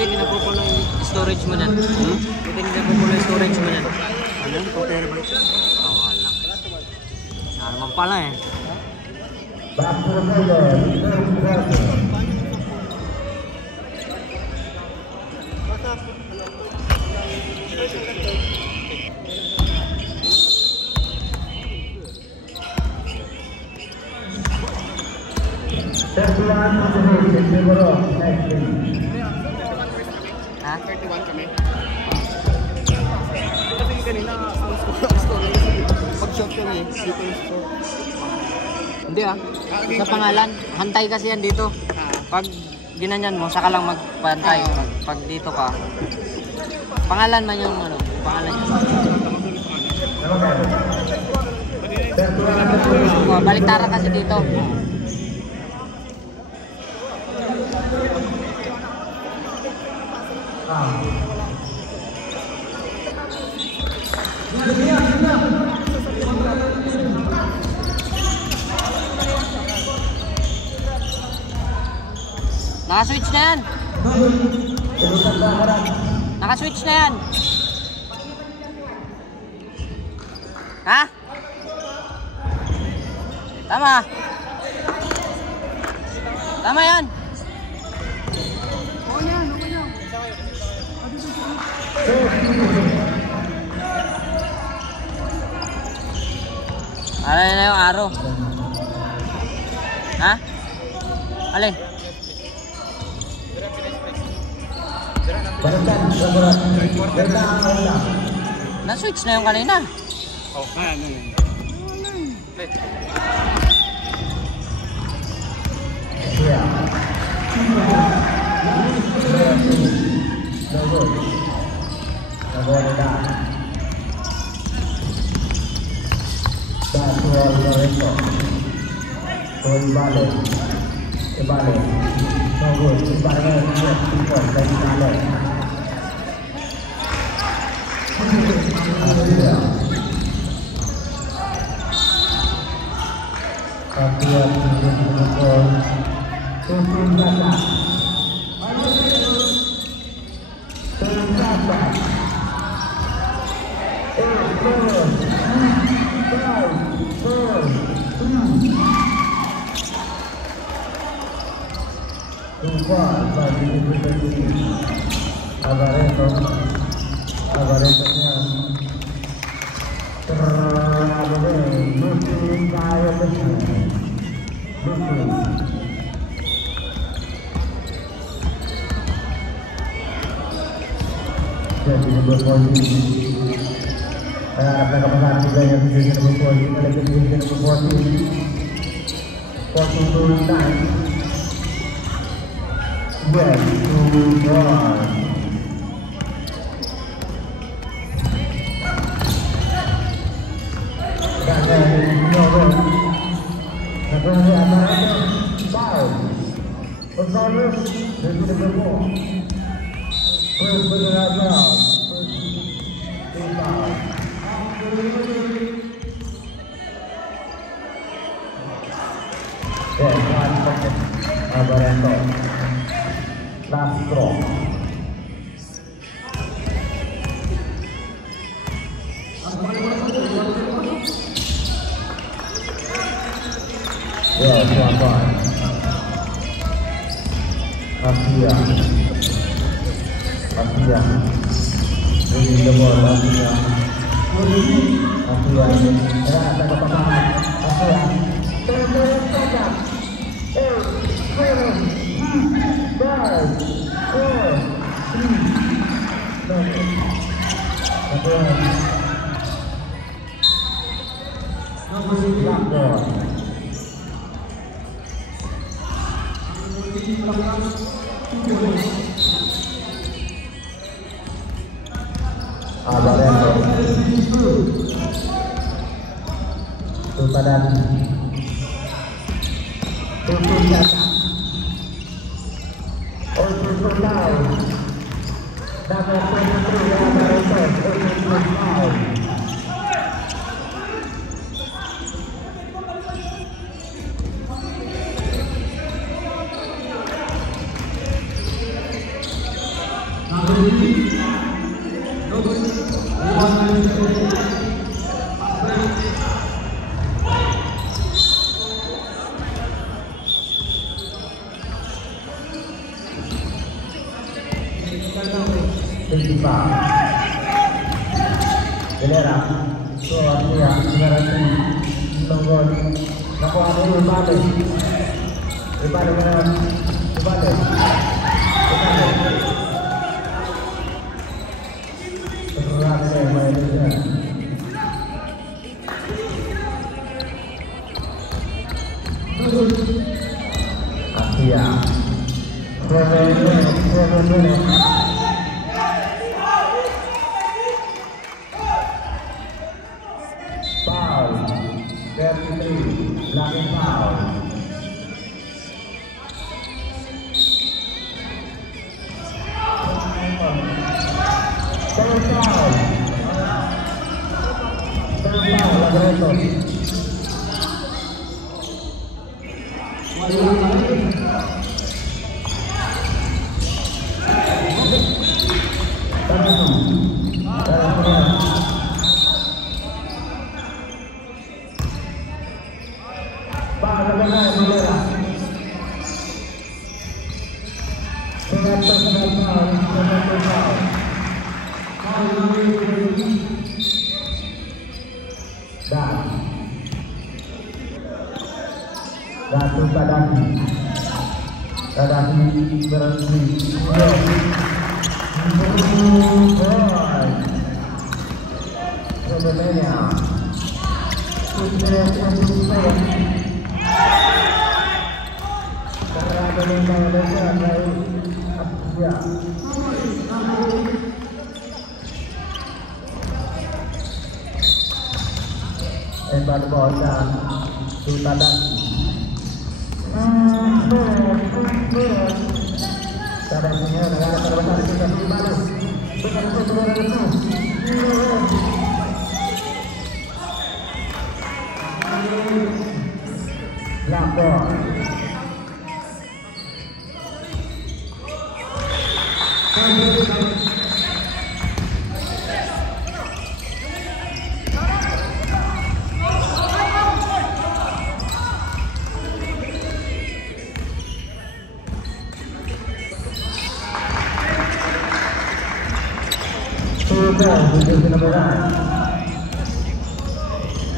Buti hindi napupuno yung storage mo dyan. Buti hindi napupuno yung storage mo dyan. Ano? Compare ba ito? Oo, wala. Ano naman pala eh. Ha? 31 kami. Kasi kanina, ang store. Pag-shot kami, dito yung store. Hindi ah. Sa pangalan, hantay kasi yan dito. Pag ginanyan mo, saka lang magpantay. Pag dito ka, pangalan man yung ano, pangalan niya. Baliktara kasi dito. Naka-switch na yan. Naka-switch na yan. Ha? Tama. Tama yan. Alin na yung araw? Ha? Alin? Na-switch na yung kanina. Oh, ano. Bendera, Suartia, Narasi, Tonggol, Nakuha ini Ibade, Ibade benar, Ibade, Terasa mainnya. Asia, Romeo. Lagi foul. Ratu Kadaki berhenti. Sebenarnya Empat bola Sutadaki. Caranya negara terbesar di Asia Baru. Bukan itu lapor.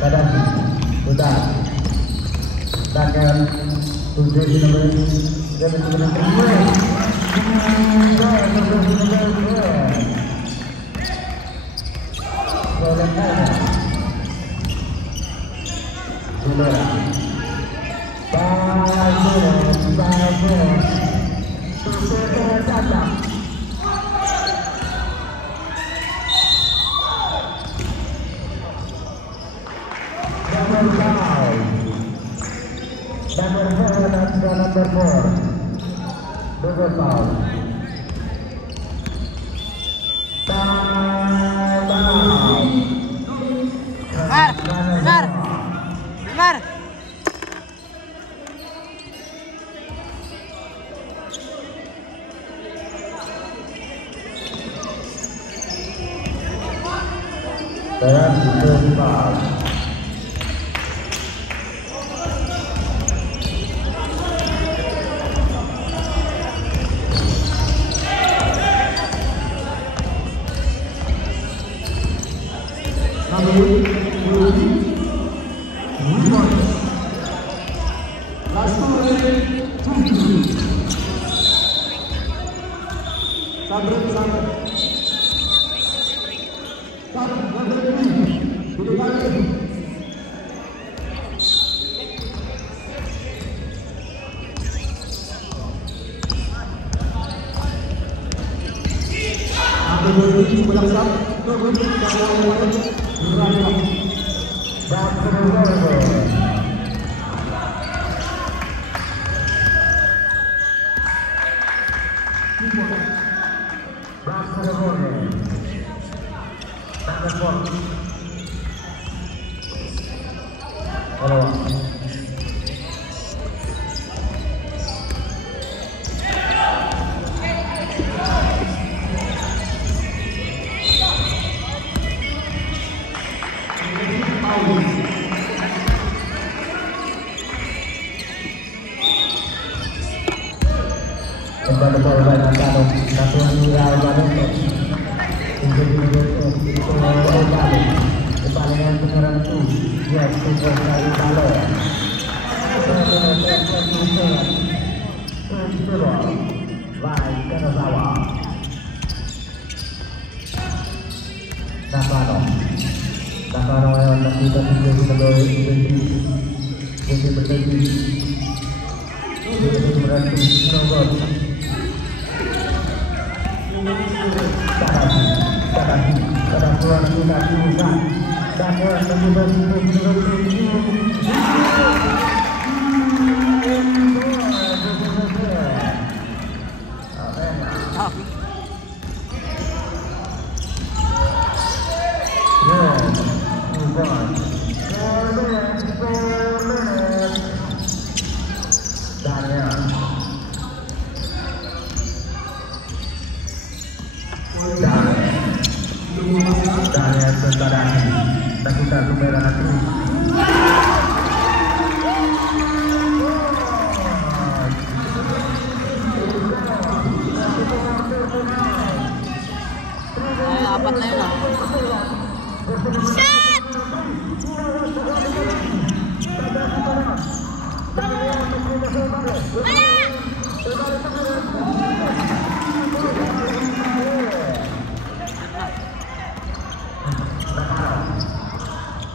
Kadang sudah takkan tujuh di nomor Dengar. Dalam foul. Kembali ke Urban Nakano. Nakuha ni Urban itu Urban. Kepalingan beneran itu. Ya, itu sekali balo. Vai, Kanazawa. Nakano yang nakita sendiri sebagai Bukti berjanji Bukti berjanji Nomor Tadapuan kita diusah Dapuan mencoba Daniel Sentadani dan kita kembali apat na yun ah.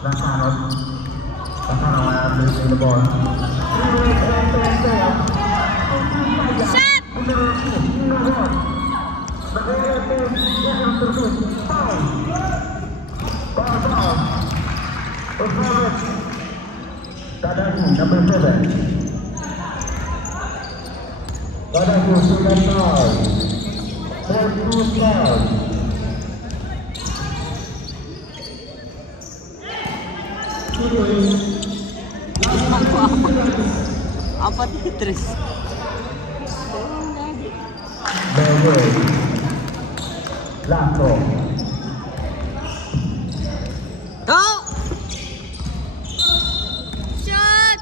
Nakano losing the ball. Tadaku number 7. Tadaku sudah foul. 4 foul. Apat ni Tris. Bebe. Lato. Go! Shot!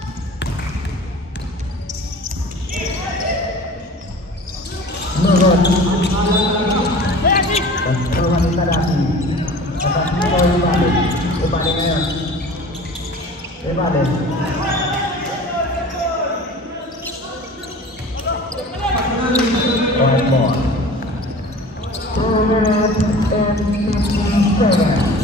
Menurut dan telah ditadaki tetapi kalau balik kepadanya balik one more 2 minutes and 15 seconds.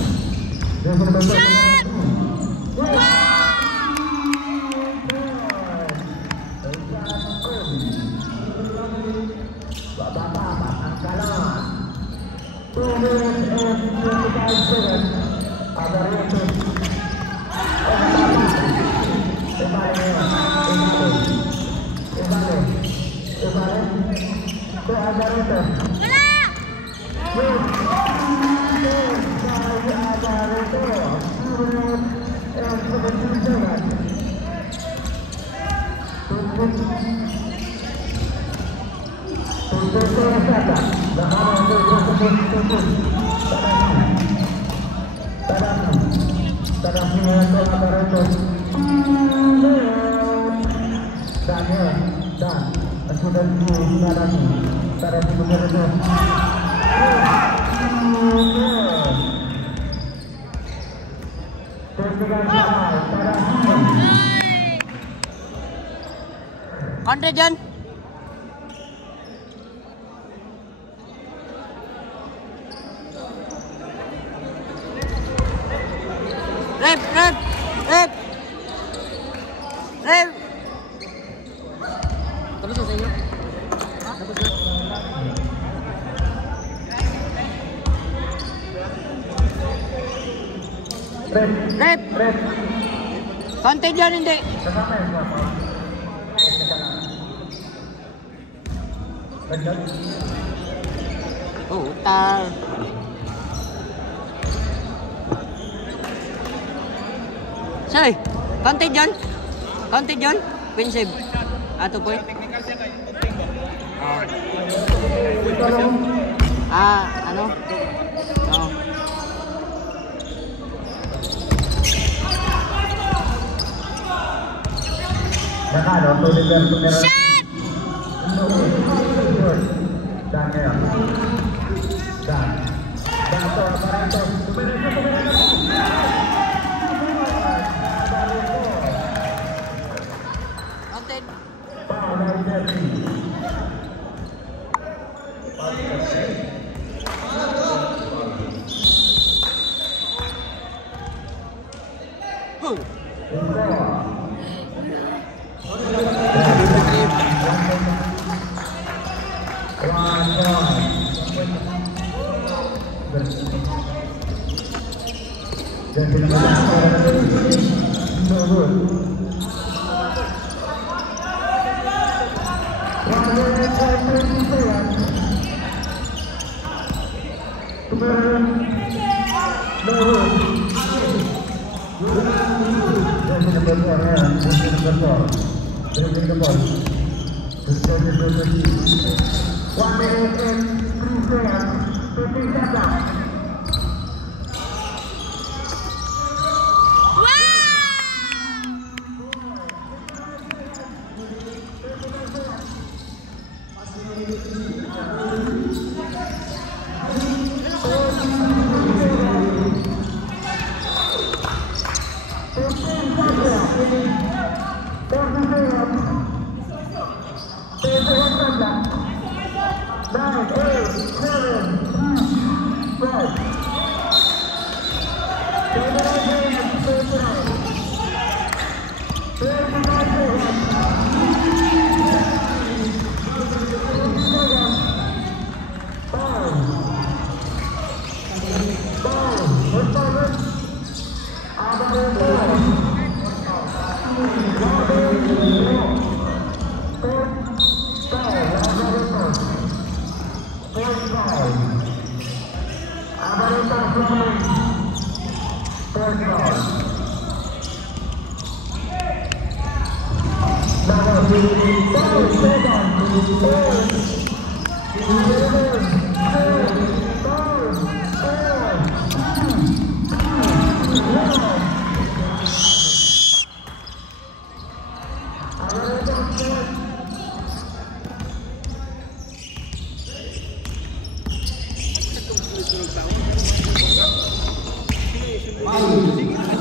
Kontra John. Rep. Tapos na sa inyo? Tapos na? Rep. Kontra John, hindi. Oh, tar. Sorry. Konti John. Win save. Ato po. Ano? Oh. Nakano, tuloy lang Dato Amaranto. Mountain.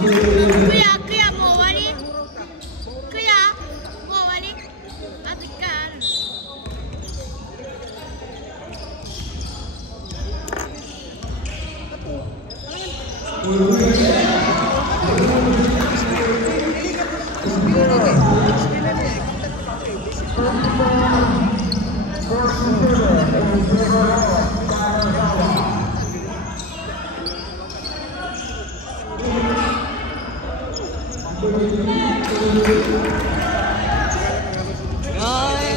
Kuya, mau wali? Kuya, mau wali? Atikan.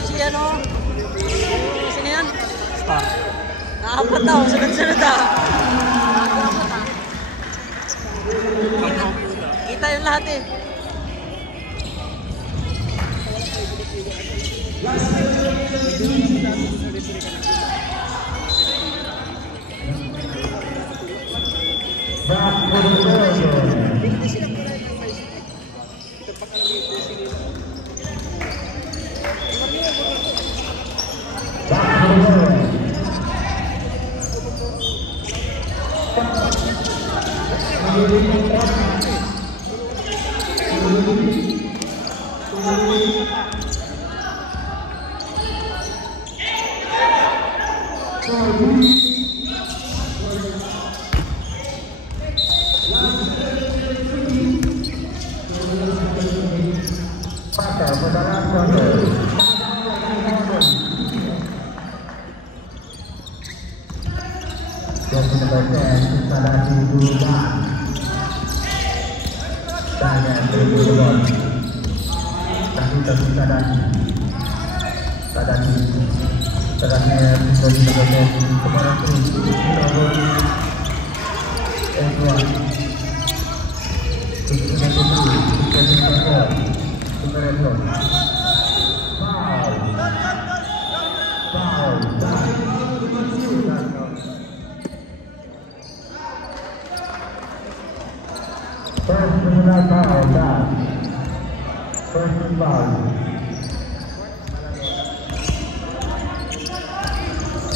Si ano? Sino yan? Naapat daw, sunod-sunod ah. Kita yung lahat eh.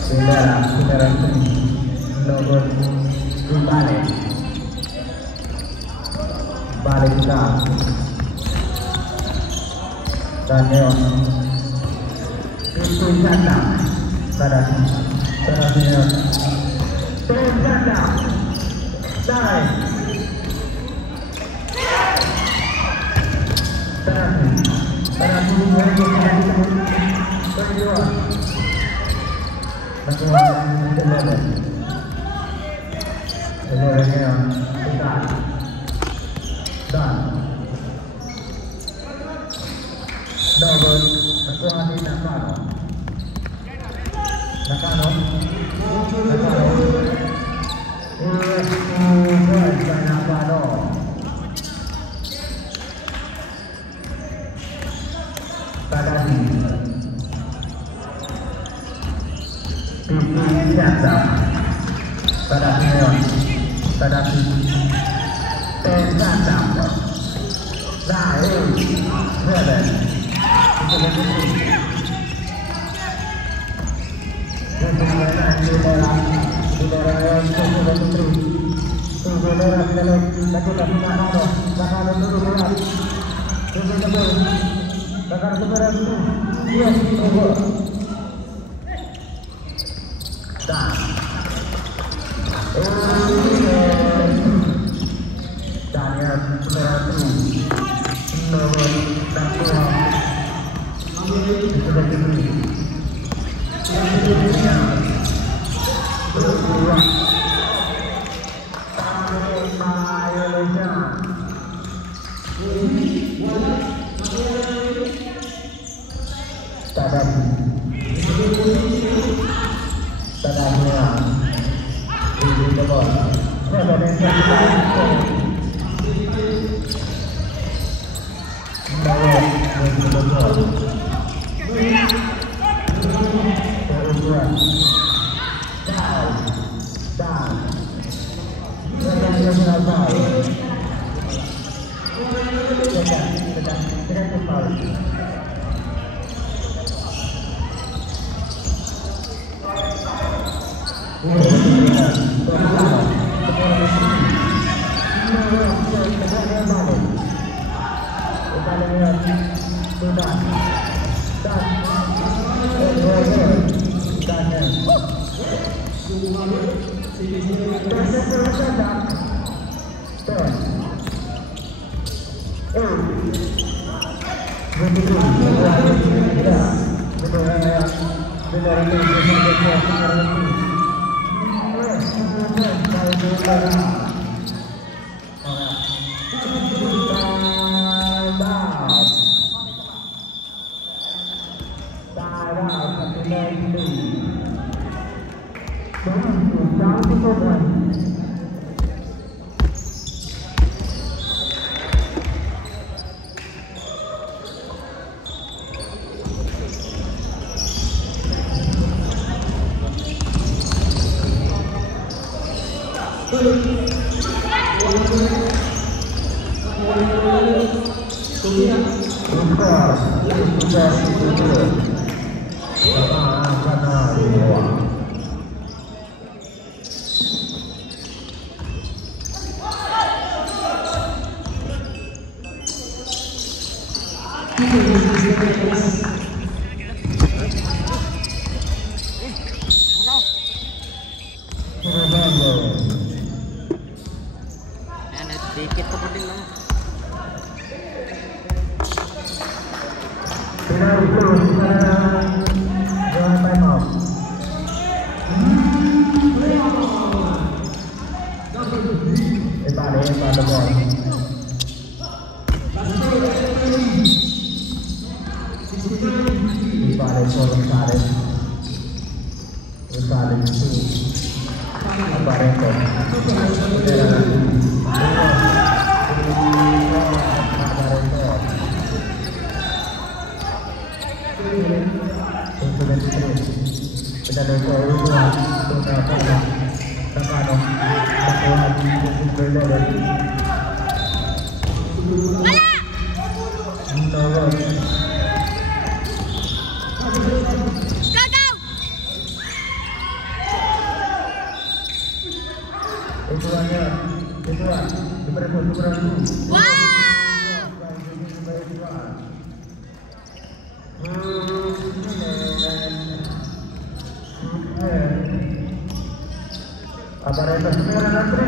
Bendera Saudara nomor 2 balik. Balik kita. Daniel. Pintu janda. Pada Daniel. Pintu janda. Dari. Pada kedua. Dikit pa din lang. Wow! Aparenta sembilan dan 3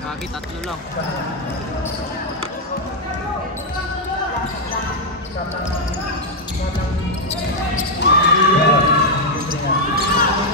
Kaki tatlo lang. Number 9, 1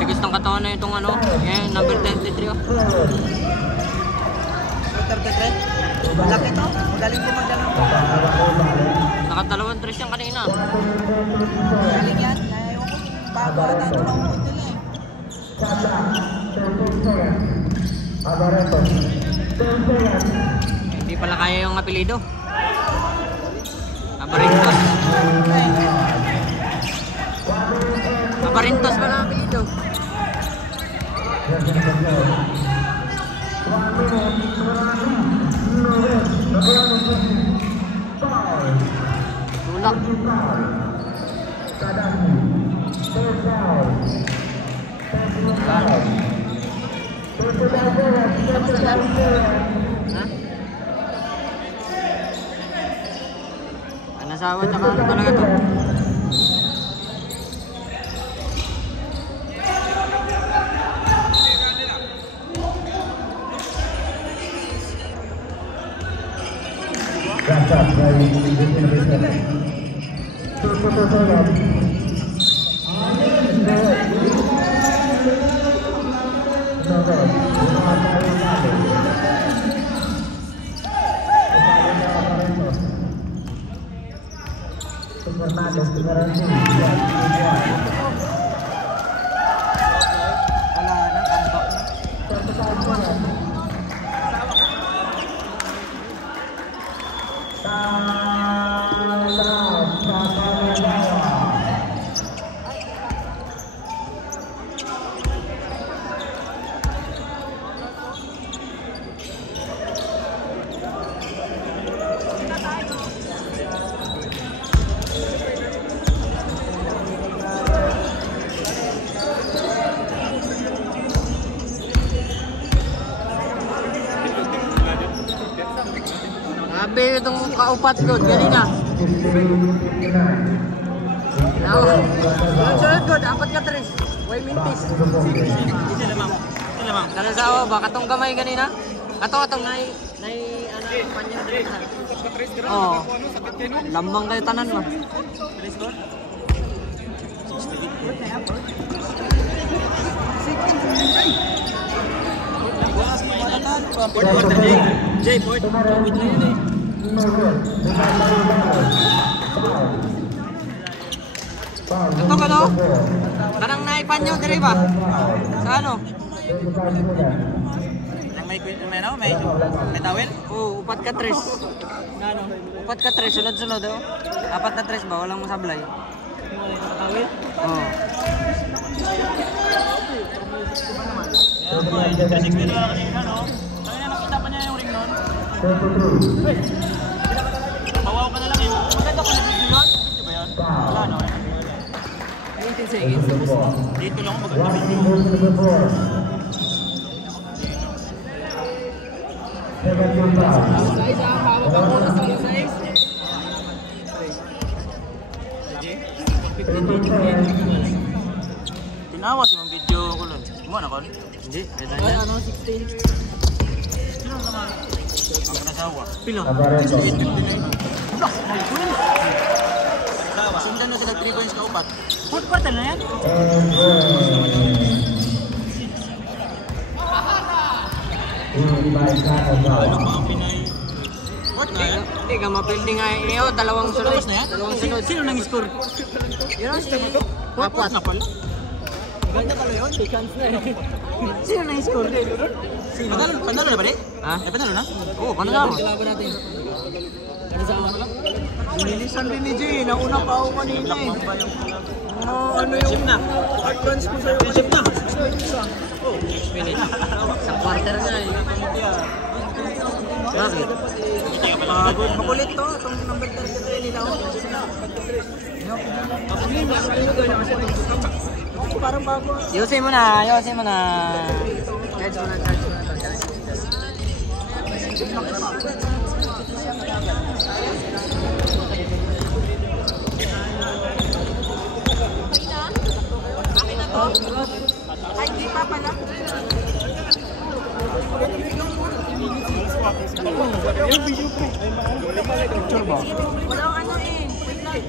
Tigis ng katawan na itong ano, yung number 33 oh. 33? Laki to? Magaling din magdala. Nakatalawang tres yan kanina. Galing yan. Ayaw ko. Bago ata ito lang po nila eh. Hindi pala kaya yung apelido. Abarintos. Abarintos pala ang apelido. Tulak. Ha? Anasawa tsaka ano talaga to? Wala na. Tambak na. Sabi itong kaupat God, kanina. Sunod God, 4 ka tres. Way mintis. Kanasawa ba? Katong gamay kanina? Katong nai ano panyo din na. Oo. Lambang kayo tanan mo. Ito ka no? Kanang naipan nyo dire ba? Sa ano? May tawel? Oo, 4 ka tres. Ano? 4 ka tres, sunod-sunod oh. 4 na tres ba? Walang masablay. Tawel? Oo. Basic nila na kanina, no? Kanina nakita pa niya yung ring nun. Bawaw ka na lang eh. Maganda ko na-video yun. Video ba yun? Wala, no? 18 seconds. Dito lang ako maganda video. Ginawa sa mga video ko lang. Kumana ko? Hindi, pwede yan. Ano, 16? Sino naman? Ang nasawa. Pilo. Nabareto. Sundan na sila 3 points ka upat. Fourth quarter na yan? Ano pa ang Pinay? What na yan? Hindi ka mapilding nga. Iyo, dalawang sunod. Tapos na yan? Dalawang sunod. Sino nang score? Yun ang si... Apat na pala. Ganda pala yun, may chance na eh. Sino na yung score? Panalo na ba rin? Ha? Panalo na? Oo, paano nga mo? Kailangan natin. Ano sa ano lang? Nililisan din ni Jay, nauna pa ako kanina eh. Ano yung advance ko sa'yo? Isip na. Finish. Isang quarter na eh. Bakit? Pagod, makulit to. Itong number 33 nila ako. Parang bago. Yosin mo na, yosin mo na. Charge mo na, charge mo na. Ay, di pa pala. Walang ano eh. Wait lang.